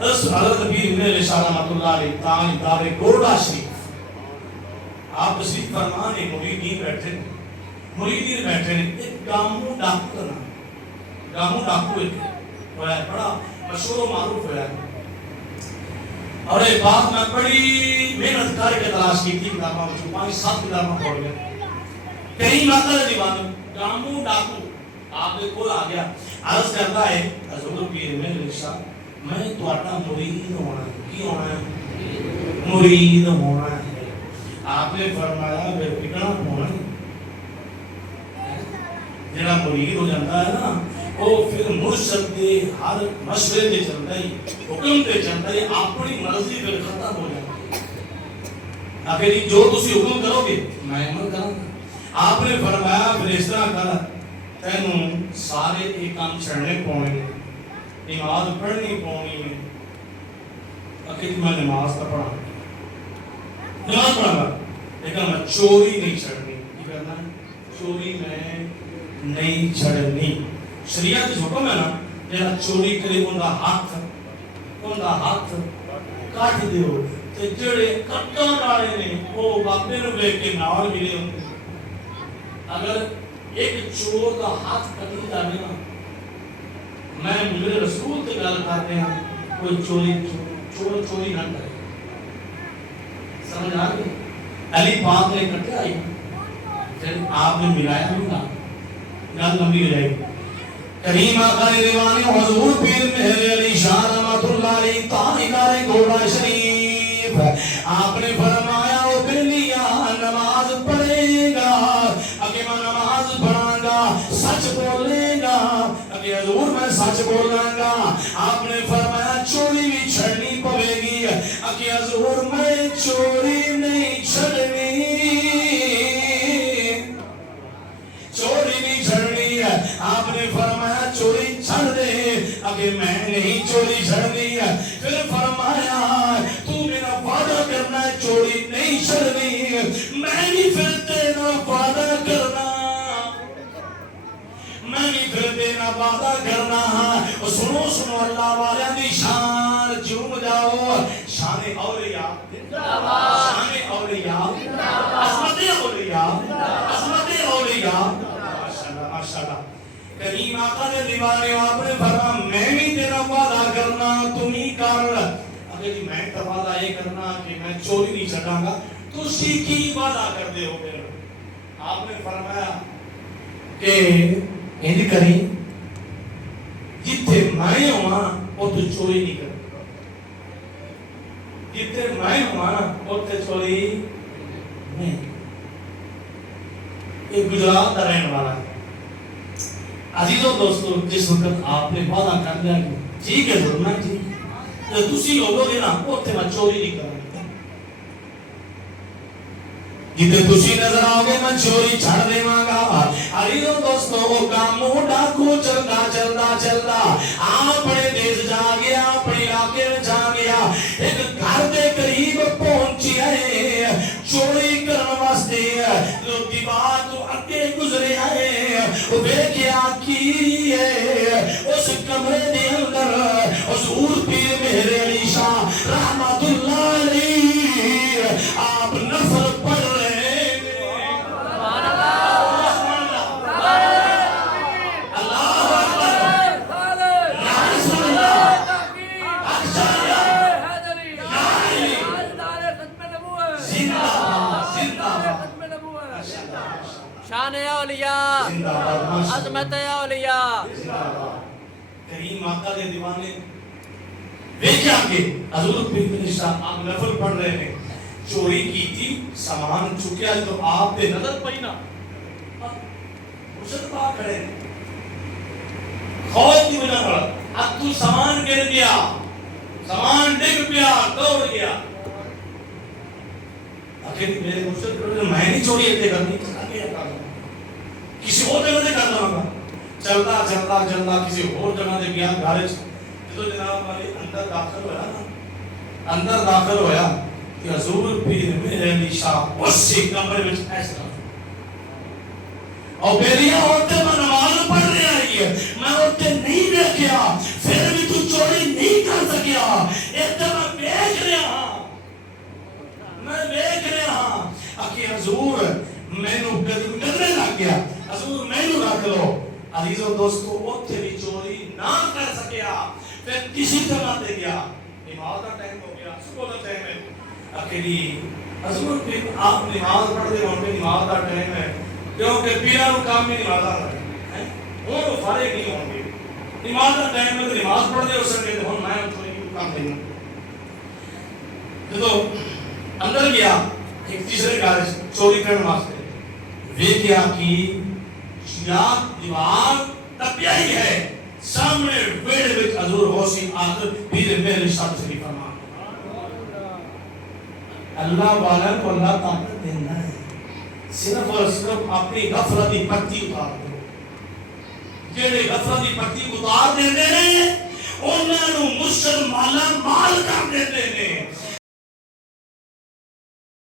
حضرت پیر میرے شاہ رحمۃ اللہ علیہ تعالی دار گوڑا شریف آپ تشریف فرمانے مریدین بیٹھے مریدین بیٹھے ایک گامو ڈاکو کا نام گامو ڈاکو ایک ہوا ہے بڑا مشہور و معروف ہوا ہے اور ایک بات میں بڑی محنت کر کے تلاش کی تھی کتاباں میں 5-7 کتاباں پڑھ گئے کہیں ماتا دیوان گامو ڈاکو آپ کے کول آ گیا عرض کرتا ہے حضور پیر میرے شاہ میں تواڈا مرید ہونا کی ہونا ہے مرید ہونا ہے آپ نے فرمایا بے فکر ہونا جڑا مرید ہو جاتا ہے نا وہ پھر مرشد دے ہر مشورے تے چلتا ہے حکم تے چلتا ہے اپنی مرضی پھر ختم ہو جاتی ہے اگر جو تسی حکم کرو گے میں عمل کروں گا آپ نے فرمایا پھر اس طرح کر تینوں سارے ایک کام چھڑنے پونے نماز پڑھنی پونی ہے اکیلی میں نماز کا پڑھا نماز پڑھا گا لیکن میں چوری نہیں چھڑنی یہ کرنا ہے چوری میں نہیں چھڑنی شریعت حکم ہے نا جہاں چوری کرے ان کا ہاتھ کٹ دیو تے جڑے کٹن والے نے وہ بابے نو لے کے نال ملے ہوندے اگر ایک چور کا ہاتھ کٹی جاوے نا میں مجھے رسول سے گل کرتے ہیں کوئی چوری نہ کرے سمجھ آ گئی علی پاک نے کٹیا آئی پھر آپ نے ملایا نہیں تھا گل لمبی ہو جائے گی کریم آقا دیوانی حضور پیر مہر علی شاہ رحمۃ اللہ علیہ تاجدار گھوڑا شریف آپ نے فرمایا او بلیا نماز پڑھے گا اگے میں نماز پڑھاں گا سچ بولے گا اگے حضور میں سچ بولاں گا آپ نے فرمایا چوری بھی چھڑنی پڑے گی اگے حضور میں چوری نہیں چھڑنی چوری نہیں چھڑنی آپ نے فرمایا چوری چھڑ دے اگے میں نہیں چوری چھڑنی پھر فرمایا تو میرا وعدہ کرنا ہے چوری نہیں چھڑنی میں بھی پھر تیرا وعدہ کرنا میں بھی پھر تیرا وعدہ کرنا سنو سنو اللہ والیاں دی شان جھوم جاؤ شان اولیاء شان اولیاء عظمت اولیاء عظمت اولیاء ماشاءاللہ کریم آقا نے دیوانے آپ نے فرمایا میں بھی تیرا وعدہ کرنا تم ہی کر اگر جی میں کا وعدہ یہ کرنا کہ میں چوری نہیں چھڑاں گا تو اس کی وعدہ کر دے ہو میرے آپ نے فرمایا کہ انج کریں جتھے میں ہوا وہ تو چوری نہیں کر جتھے میں ہوا وہ تو چوری نہیں ایک گجرات کا رہنے والا ہے عزیزوں دوستو جس وقت آپ نے وعدہ کر دیا کہ ٹھیک ہے ضرور میں ٹھیک ہے تسی ہوگو گے نا اوتھے میں چوری نہیں کروں جتے تسی نظر آؤ گے میں چوری چھڑ دیواں گا عزیزوں دوستو وہ کامو ڈاکو چلدا چلدا چلدا اپنے دیس جا گیا اپنے علاقے میں جا گیا ایک گھر دے قریب پہنچی ہے چوری کرن واسطے لوگ دیوار تو اگے گزرے آئے وہ دیکھیا کی ہے اس کمرے دے اندر حضور پیر مہر علی شاہ رحمت اللہ علیہ آپ نفل پڑھ رہے شان اولیاء عظمت اولیاء کریم آقا دے دیوانے دیکھا کہ حضور پیر شاہ آپ نفل پڑھ رہے ہیں چوری کی تھی سامان چکیا تو آپ دے نظر پئی نا مرشد پاک کھڑے خوف کی وجہ پر اب تو سامان گر گیا سامان ڈگ پیا دوڑ گیا آخر میرے مرشد میں نہیں چوری اتنے کرنی کسی اور جگہ سے کرنا ہوگا چلتا چلتا چلتا کسی اور جگہ سے گیا گھر تو جناب والے اندر داخل ہوا نا اندر داخل ہویا کہ حضور پیر میرے علی شاہ اسی کمرے میں ایسا اور میریاں عورتیں میں نماز پڑھ رہی آئی ہے میں عورتیں نہیں دیکھیا پھر بھی تو چوری نہیں کر سکیا آکے حضور مینو قدرے لگ گیا حضور مینو رکھ لو عزیزو دوستو اوتھے بھی چوری نہ کر سکیا پھر کسی طرح دے گیا نماز کا ٹائم ہو گیا صبح کا ٹائم ہے اکیلی حضور پھر آپ نماز پڑھ دے وہاں پہ نماز کا ٹائم ہے کیونکہ پیرا نو کام میں نماز آ رہا ہے وہ فارغ نہیں ہوں گے نماز کا ٹائم ہے تو نماز پڑھ دے اس سے کہتے ہوں میں تھوڑی کام دے دوں جدو اندر گیا ایک تیسرے کارج چوری کرنے واسطے وہ کیا کی یاد دیوار تپیا ہی ہے سامنے بیڑے وچ حضور غوثی آخر پیر میرے ساتھ شریف فرمان اللہ والا کو اللہ طاقت دینا ہے صرف اور صرف اپنی غفلت کی پٹی اتار دو جڑے غفلت کی پٹی اتار دیندے نے انہاں نو مرشد